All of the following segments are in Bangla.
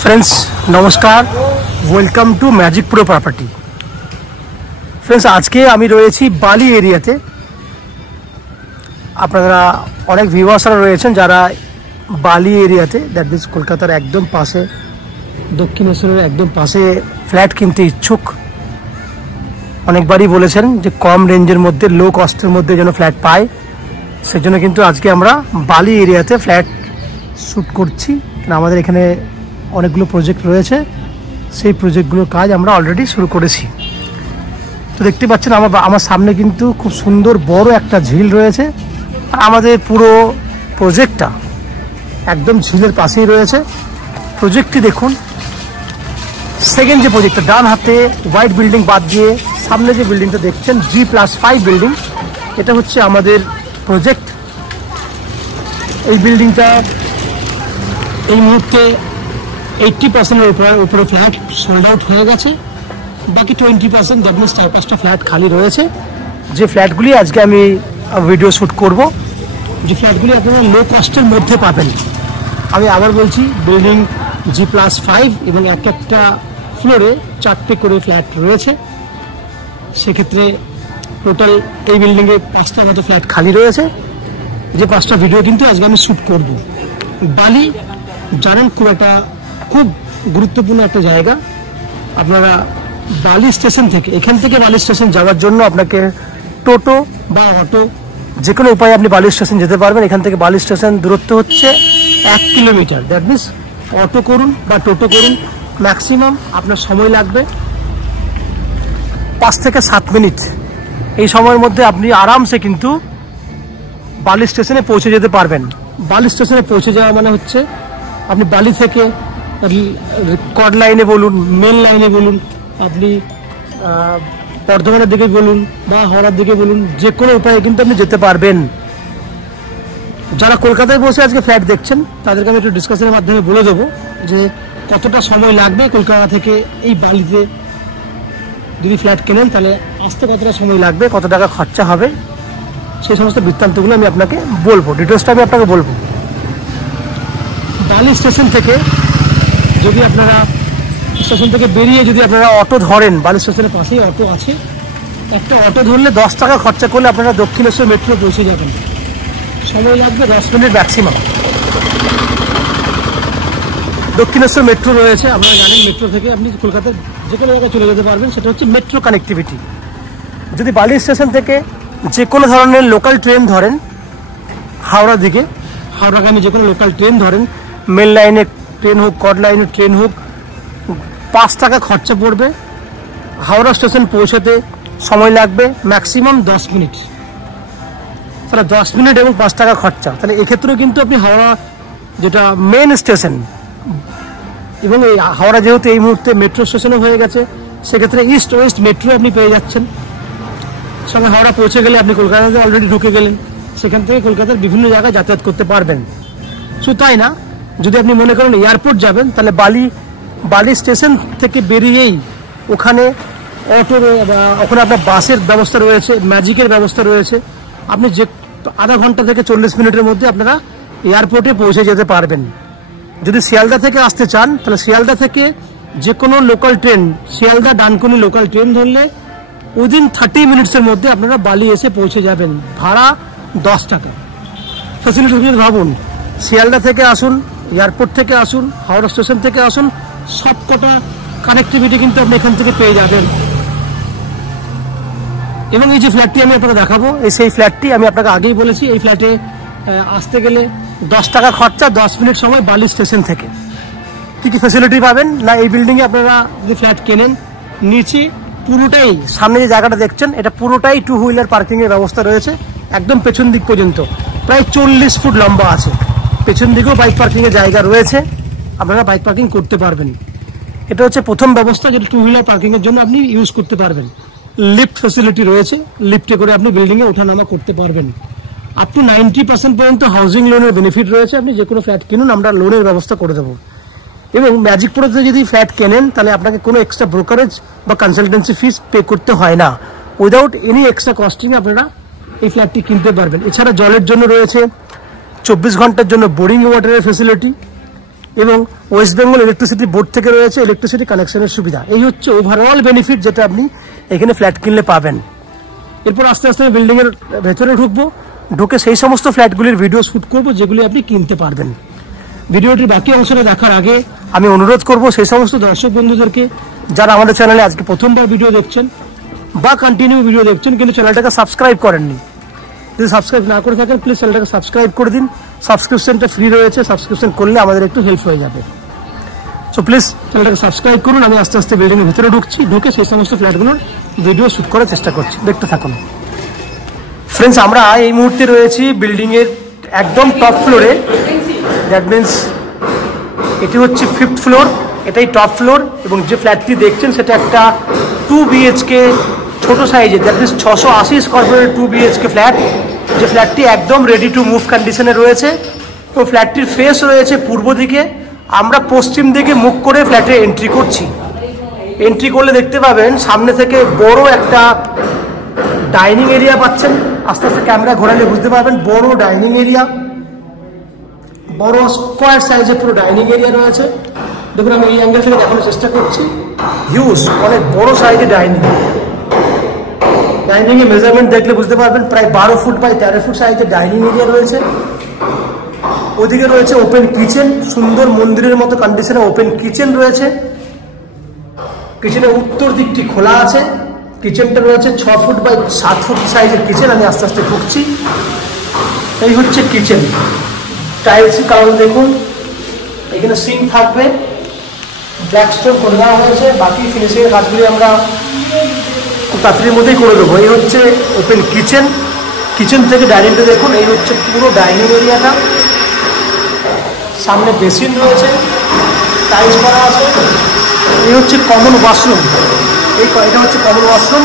फ्रेंड्स नमस्कार welcome to magic pro property. Friends आज के आमी रयेछि बाली एरियाते। आपनारा अनेक ভিউয়ার্সরা রয়েছেন যারা বালি এরিয়াতে দ্যাট মিন্স কলকাতার একদম পাশে দক্ষিণেশ্বরের একদম পাশে ফ্ল্যাট কিনতে ইচ্ছুক। অনেকবারই বলেছেন যে কম রেঞ্জের মধ্যে লো কস্টের মধ্যে যেন ফ্ল্যাট পায়, সেজন্য কিন্তু আজকে আমরা বালি এরিয়াতে ফ্ল্যাট শ্যুট করছি। আমাদের এখানে অনেকগুলো প্রজেক্ট রয়েছে, সেই প্রজেক্টগুলোর কাজ আমরা অলরেডি শুরু করেছি। তো দেখতে পাচ্ছেন আমার সামনে কিন্তু খুব সুন্দর বড় একটা ঝিল রয়েছে, আর আমাদের পুরো প্রজেক্টটা একদম ঝিলের পাশেই রয়েছে। প্রজেক্টটি দেখুন, সেকেন্ড যে প্রজেক্টটা ডান হাতে হোয়াইট বিল্ডিং বাদ দিয়ে সামনে যে বিল্ডিংটা দেখছেন G+5 বিল্ডিং, এটা হচ্ছে আমাদের প্রজেক্ট। এই বিল্ডিংটা এই মুহূর্তে 80%-এর উপরে ফ্ল্যাট সোল্ড আউট হয়ে গেছে, বাকি 20% দ্যাট মিনস 4-5টা ফ্ল্যাট খালি রয়েছে। যে ফ্ল্যাটগুলি আজকে আমি ভিডিও শ্যুট করব, যে ফ্ল্যাটগুলি আপনারা লো কস্টের মধ্যে পাবেন। আমি আবার বলছি, বিল্ডিং G+5 এবং একটা ফ্লোরে 4টে করে ফ্ল্যাট রয়েছে। সেক্ষেত্রে টোটাল এই বিল্ডিংয়ে 5টা মতো ফ্ল্যাট খালি রয়েছে, যে 5টা ভিডিও কিন্তু আজকে আমি শ্যুট করব। বালি জানেন খুব গুরুত্বপূর্ণ একটা জায়গা। আপনারা বালি স্টেশন থেকে এখান থেকে বালি স্টেশন যাওয়ার জন্য আপনাকে টোটো বা অটো যে কোনো উপায়ে আপনি বালি স্টেশন যেতে পারবেন। এখান থেকে বালি স্টেশন দূরত্ব হচ্ছে 1 কিলোমিটার। দ্যাট মিনস অটো করুন বা টোটো করুন, ম্যাক্সিমাম আপনার সময় লাগবে 5 থেকে 7 মিনিট। এই সময়ের মধ্যে আপনি আরামসে কিন্তু বালি স্টেশনে পৌঁছে যেতে পারবেন। বালি স্টেশনে পৌঁছে যাওয়া মানে হচ্ছে আপনি বালি থেকে কড লাইনে বলুন, মেন লাইনে বলুন, আপনি বর্ধমানের দিকে বলুন বা হাওড়ার দিকে বলুন, যে কোনো উপায়ে কিন্তু আপনি যেতে পারবেন। যারা কলকাতায় বসে আজকে ফ্ল্যাট দেখছেন তাদেরকে আমি একটু ডিসকাশনের মাধ্যমে বলে দেবো যে কতটা সময় লাগবে কলকাতা থেকে এই বালিতে যদি ফ্ল্যাট কেনেন, তাহলে আসতে কতটা সময় লাগবে, কত টাকা খরচা হবে, সেই সমস্ত বৃত্তান্তগুলো আমি আপনাকে বলবো, ডিটেলসটা আমি আপনাকে বলবো। বালি স্টেশন থেকে যদি আপনারা স্টেশন থেকে বেরিয়ে যদি আপনারা অটো ধরেন, বালি স্টেশনের পাশেই অটো আছে, একটা অটো ধরলে 10 টাকা খরচা করলে আপনারা দক্ষিণেশ্বর মেট্রো পৌঁছে যাবেন। সময় লাগবে 10 মিনিট ম্যাক্সিমাম। দক্ষিণেশ্বর মেট্রো রয়েছে, আপনারা জানেন মেট্রো থেকে আপনি কলকাতার যে কোনো জায়গায় চলে যেতে পারবেন, সেটা হচ্ছে মেট্রো কানেক্টিভিটি। যদি বালি স্টেশন থেকে যে কোনো ধরনের লোকাল ট্রেন ধরেন হাওড়ার দিকে, হাওড়াগামী যে কোনো লোকাল ট্রেন ধরেন, মেল লাইনে ট্রেন হোক, কড লাইনের ট্রেন হোক, 5 টাকা খরচা পড়বে। হাওড়া স্টেশন পৌঁছাতে সময় লাগবে ম্যাক্সিমাম 10 মিনিট। তাহলে 10 মিনিট এবং 5 টাকা খরচা, তাহলে এক্ষেত্রেও কিন্তু আপনি হাওড়া যেটা মেন স্টেশন, এবং এই হাওড়া যেহেতু এই মুহূর্তে মেট্রো স্টেশনও হয়ে গেছে, সেক্ষেত্রে ইস্ট ওয়েস্ট মেট্রো আপনি পেয়ে যাচ্ছেন। সঙ্গে হাওড়া পৌঁছে গেলে আপনি কলকাতাতে অলরেডি ঢুকে গেলেন, সেখান থেকে কলকাতার বিভিন্ন জায়গায় যাতায়াত করতে পারবেন। শুধু তাই না, যদি আপনি মনে করেন এয়ারপোর্ট যাবেন, তাহলে বালি স্টেশন থেকে বেরিয়েই ওখানে অটো বা ওখানে আপনার বাসের ব্যবস্থা রয়েছে, ম্যাজিকের ব্যবস্থা রয়েছে। আপনি যে আধা ঘন্টা থেকে 40 মিনিটের মধ্যে আপনারা এয়ারপোর্টে পৌঁছে যেতে পারবেন। যদি শিয়ালদা থেকে আসতে চান, তাহলে শিয়ালদা থেকে যে কোনো local train, Sealdah Dankuni local train ধরলে উইদিন 30 মিনিটসের মধ্যে আপনারা বালি এসে পৌঁছে যাবেন। ভাড়া 10 টাকা। ফ্যাসিলিটি ভাবুন, শিয়ালদা থেকে আসুন, এয়ারপোর্ট থেকে আসুন, হাওড়া স্টেশন থেকে আসুন, সবকটা কানেক্টিভিটি কিন্তু আপনি এখান থেকে পেয়ে যাবেন। এবং এই যে ফ্ল্যাটটি আমি আপনাকে দেখাবো, সেই ফ্ল্যাটটি আমি আপনাকে আগেই বলেছি, এই ফ্ল্যাটে আসতে গেলে 10 টাকা খরচা, 10 মিনিট সময় বালি স্টেশন থেকে। কী কী ফ্যাসিলিটি পাবেন না, এই বিল্ডিংয়ে আপনারা যদি ফ্ল্যাট কেনেন, নিচে পুরোটাই সামনে যে জায়গাটা দেখছেন, এটা পুরোটাই 2 হুইলার পার্কিংয়ের ব্যবস্থা রয়েছে, একদম পেছন দিক পর্যন্ত প্রায় 40 ফুট লম্বা আছে। পেছন দিকেও বাইক পার্কিংয়ের জায়গা রয়েছে, আপনারা বাইক পার্কিং করতে পারবেন। এটা হচ্ছে প্রথম ব্যবস্থা, যেটা 2 হুইলার পার্কিংয়ের জন্য আপনি ইউজ করতে পারবেন। লিফট ফ্যাসিলিটি রয়েছে, লিফটে করে আপনি বিল্ডিংয়ে ওঠানামা করতে পারবেন। আপ টু 90% পর্যন্ত হাউজিং লোনের বেনিফিট রয়েছে। আপনি যে কোনো ফ্ল্যাট কিনুন, আমরা লোনের ব্যবস্থা করে দেবো। এবং ম্যাজিক প্রোতে যদি ফ্ল্যাট কেনেন, তাহলে আপনাকে কোনো এক্সট্রা ব্রোকারেজ বা কনসালটেন্সি ফিস পে করতে হয় না। উইদাউট এনি এক্সট্রা কস্টিং আপনারা এই ফ্ল্যাটটি কিনতে পারবেন। এছাড়া জলের জন্য রয়েছে 24 ঘন্টার জন্য বোরিং ওয়াটারের ফেসিলিটি, এবং ওয়েস্ট বেঙ্গল ইলেকট্রিসিটি বোর্ড থেকে রয়েছে ইলেকট্রিসিটি কানেকশনের সুবিধা। এই হচ্ছে ওভারঅল বেনিফিট যেটা আপনি এখানে ফ্ল্যাট কিনলে পাবেন। এরপর আস্তে আস্তে বিল্ডিংয়ের ভেতরে ঢুকবো, ঢুকে সেই সমস্ত ফ্ল্যাটগুলির ভিডিও শ্যুট করবো যেগুলি আপনি কিনতে পারবেন। ভিডিওটির বাকি অংশটা দেখার আগে আমি অনুরোধ করব সেই সমস্ত দর্শক বন্ধুদেরকে যারা আমাদের চ্যানেলে আজকে প্রথমবার ভিডিও দেখছেন বা কন্টিনিউ ভিডিও দেখছেন কিন্তু চ্যানেলটাকে সাবস্ক্রাইব করেননি, যদি সাবস্ক্রাইব না করে থাকেন প্লিজ চ্যানেলটাকে সাবস্ক্রাইব করে দিন। সাবস্ক্রিপশনটা ফ্রি রয়েছে, সাবস্ক্রিপশন করলে আমাদের একটু হেল্প হয়ে যাবে। সো প্লিজ চ্যানেলটাকে সাবস্ক্রাইব করুন। আমি আস্তে আস্তে বিল্ডিংয়ের ভিতরে ঢুকছি, ঢুকে সেই সমস্ত ফ্ল্যাটগুলোর ভিডিও শ্যুট করার চেষ্টা করছি, দেখতে থাকুন। ফ্রেন্ডস, আমরা এই মুহূর্তে রয়েছি বিল্ডিংয়ের একদম টপ ফ্লোরে। দ্যাট মিনস এটি হচ্ছে 5th ফ্লোর, এটাই টপ ফ্লোর। এবং যে ফ্ল্যাটটি দেখছেন সেটা একটা 2 BHK ছোট সাইজের, দ্যাট মিনস 680 স্কোয়ার ফিটের 2 BHK ফ্ল্যাট। যে ফ্ল্যাটটি একদম রেডি টু মুভ কন্ডিশনে রয়েছে। তো ফ্ল্যাটটির ফেস রয়েছে পূর্ব দিকে, আমরা পশ্চিম দিকে মুখ করে ফ্ল্যাটে এন্ট্রি করছি। এন্ট্রি করলে দেখতে পাবেন সামনে থেকে বড় একটা ডাইনিং এরিয়া পাচ্ছেন। আস্তে আস্তে ক্যামেরা ঘোরালে বুঝতে পারবেন বড় ডাইনিং এরিয়া, বড় স্কোয়ার সাইজের পুরো ডাইনিং এরিয়া রয়েছে। দেখুন আমি এই অ্যাঙ্গেল থেকে দেখানোর চেষ্টা করছি, হিউজ অনেক বড় সাইজের ডাইনিং। ডাইনিং এর মেজারমেন্ট দেখলে বুঝতে পারবেন প্রায় 12 ফুট বাই 13 ফুট সাইজের ডাইনিং এরিয়া রয়েছে। ওদিকে রয়েছে ওপেন কিচেন, সুন্দর মন্দিরের মতো কন্ডিশনে ওপেন কিচেন রয়েছে। কিচেনের উত্তর দিকটি খোলা আছে। কিচেনটা রয়েছে 6 ফুট বাই 7 ফুট সাইজের কিচেন। আমি আস্তে আস্তে ঢুকছি, এই হচ্ছে কিচেন। টাইলস কালার দেখুন, এখানে সিঙ্ক থাকবে, ব্ল্যাক স্টোন করে দেওয়া হয়েছে। বাকি ফিনিশিংয়ের কাজগুলি আমরা খুব তাড়াতাড়ির মধ্যেই করে দেবো। এই হচ্ছে ওপেন কিচেন। কিচেন থেকে ডাইনিংটা দেখুন, এই হচ্ছে পুরো ডাইনিং এরিয়াটা। সামনে বেসিন রয়েছে, টাইলস করা আছে। এই হচ্ছে কমন ওয়াশরুম, এটা হচ্ছে common washroom,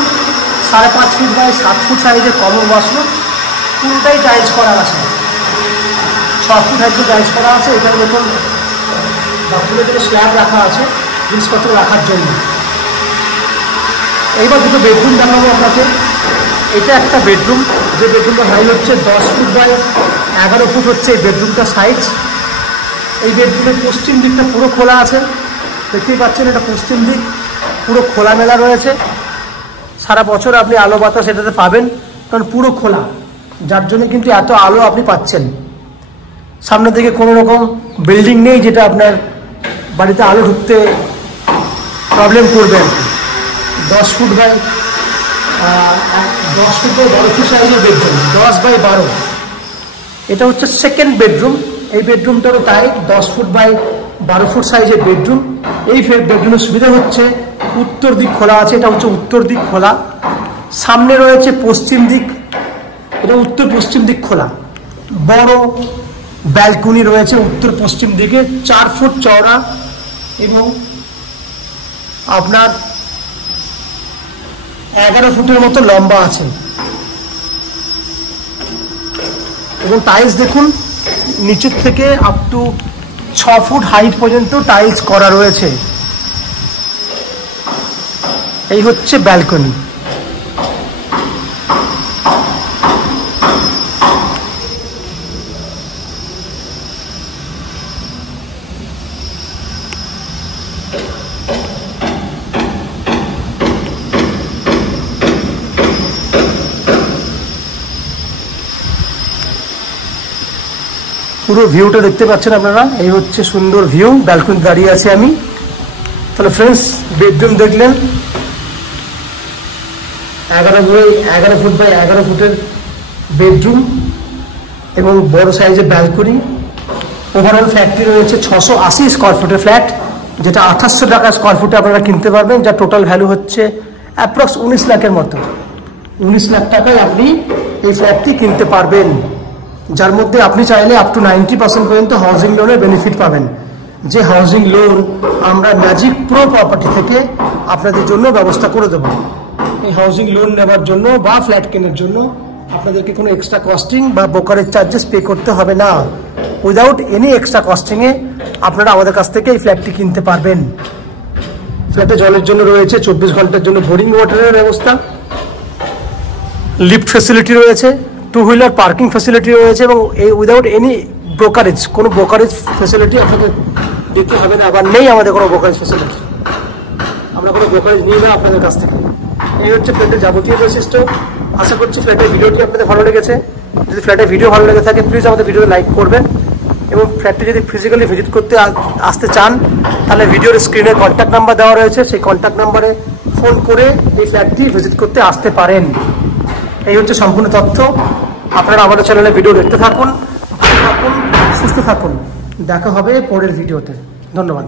5.5 foot by 7 foot সাইজের কমন ওয়াশরুম। পুরোটাই টাইলস করা আছে, 6 ফুট হাইটে টাইলস করা আছে। এখানে দেখুন বাথরুমের দিকে স্ল্যাব রাখা আছে জিনিসপত্র রাখার জন্য। এইবার দুটো বেডরুম দেখাবো আপনাকে। এটা একটা বেডরুম, যে বেডরুমটা হাইট হচ্ছে 10 ফুট বাই 11 ফুট হচ্ছে এই বেডরুমটা সাইজ। এই বেডরুমের পশ্চিম দিকটা পুরো খোলা আছে, দেখতেই পাচ্ছেন এটা পশ্চিম দিক পুরো খোলামেলা রয়েছে। সারা বছর আপনি আলো বাতাস এটাতে পাবেন, কারণ পুরো খোলা, যার জন্য কিন্তু এত আলো আপনি পাচ্ছেন। সামনের দিকে কোনো রকম বিল্ডিং নেই যেটা আপনার বাড়িতে আলো ঢুকতে প্রবলেম করবে আর কি। 10 ফুট বাই 12 ফুট সাইজের বেডরুম, 10 বাই 12। এটা হচ্ছে সেকেন্ড বেডরুম। এই বেডরুমটারও তাই 10 ফুট বাই 12 ফুট সাইজের বেডরুম। এই বেডরুমের সুবিধা হচ্ছে উত্তর দিক খোলা আছে, এটা হচ্ছে উত্তর দিক খোলা। সামনে রয়েছে পশ্চিম দিক, এটা উত্তর পশ্চিম দিক খোলা। বড় ব্যালকনি রয়েছে উত্তর পশ্চিম দিকে, 4 ফুট চওড়া এবং আপনার 11 ফুটের মতো লম্বা আছে। এবং টাইলস দেখুন নিচের থেকে আপ টু 6 ফুট হাইট পর্যন্ত টাইলস করা রয়েছে। এই হচ্ছে ব্যালকনি। পুরো ভিউটা দেখতে পাচ্ছেন আপনারা, এই হচ্ছে সুন্দর ভিউ। ব্যালকনি দাঁড়িয়ে আছি আমি। তাহলে ফ্রেন্ডস, বেডরুম দেখলেন 11 ফুট বাই 11 ফুটের বেডরুম এবং বড় সাইজের ব্যালকনি। ওভারঅল ফ্ল্যাটটি রয়েছে 680 স্কোয়ার ফুটের ফ্ল্যাট, যেটা 2800 টাকা স্কোয়ার ফুটে আপনারা কিনতে পারবেন, যার টোটাল ভ্যালু হচ্ছে অ্যাপ্রক্স 19 লাখের মতো। 19 লাখ টাকায় আপনি এই ফ্ল্যাটটি কিনতে পারবেন, যার মধ্যে আপনি চাইলে আপ টু 90% পর্যন্ত হাউজিং লোনের বেনিফিট পাবেন। যে হাউজিং লোন আমরা ম্যাজিক প্রো প্রপার্টি থেকে আপনাদের জন্য ব্যবস্থা করে দেবো। এই হাউজিং লোন নেওয়ার জন্য বা ফ্ল্যাট কেনার জন্য আপনাদেরকে কোনো এক্সট্রা কস্টিং বা ব্রোকারেজ চার্জেস পে করতে হবে না। উইদাউট এনি এক্সট্রা কস্টিংয়ে আপনারা আমাদের কাছ থেকে এই ফ্ল্যাটটি কিনতে পারবেন। ফ্ল্যাটে জলের জন্য রয়েছে 24 ঘন্টার জন্য বোরিং ওয়াটারের ব্যবস্থা, লিফট ফ্যাসিলিটি রয়েছে, 2 হুইলার পার্কিং ফ্যাসিলিটি রয়েছে এবং এই উইদাউট এনি ব্রোকারেজ, কোনো ব্রোকারেজ ফ্যাসিলিটি আপনাকে দিতে হবে না, আবার নেই আমাদের কোনো ব্রোকারেজ ফেসিলিটি, আমরা কোনো ব্রোকারেজ নিই না আপনাদের কাছ থেকে। এই হচ্ছে ফ্ল্যাটের যাবতীয় বৈশিষ্ট্য। আশা করছি ফ্ল্যাটের ভিডিওটি আপনাদের ভালো লেগেছে। যদি ফ্ল্যাটের ভিডিও ভালো লেগে থাকে প্লিজ আমাদের ভিডিওতে লাইক করবেন, এবং ফ্ল্যাটটি যদি ফিজিক্যালি ভিজিট করতে আসতে চান তাহলে ভিডিওর স্ক্রিনে কন্ট্যাক্ট নাম্বার দেওয়া রয়েছে, সেই কন্ট্যাক্ট নাম্বারে ফোন করে এই ফ্ল্যাটটি ভিজিট করতে আসতে পারেন। এই হচ্ছে সম্পূর্ণ তথ্য। আপনারা আমাদের চ্যানেলে ভিডিও দেখতে থাকুন, ভালো থাকুন, সুস্থ থাকুন। দেখা হবে পরের ভিডিওতে। ধন্যবাদ।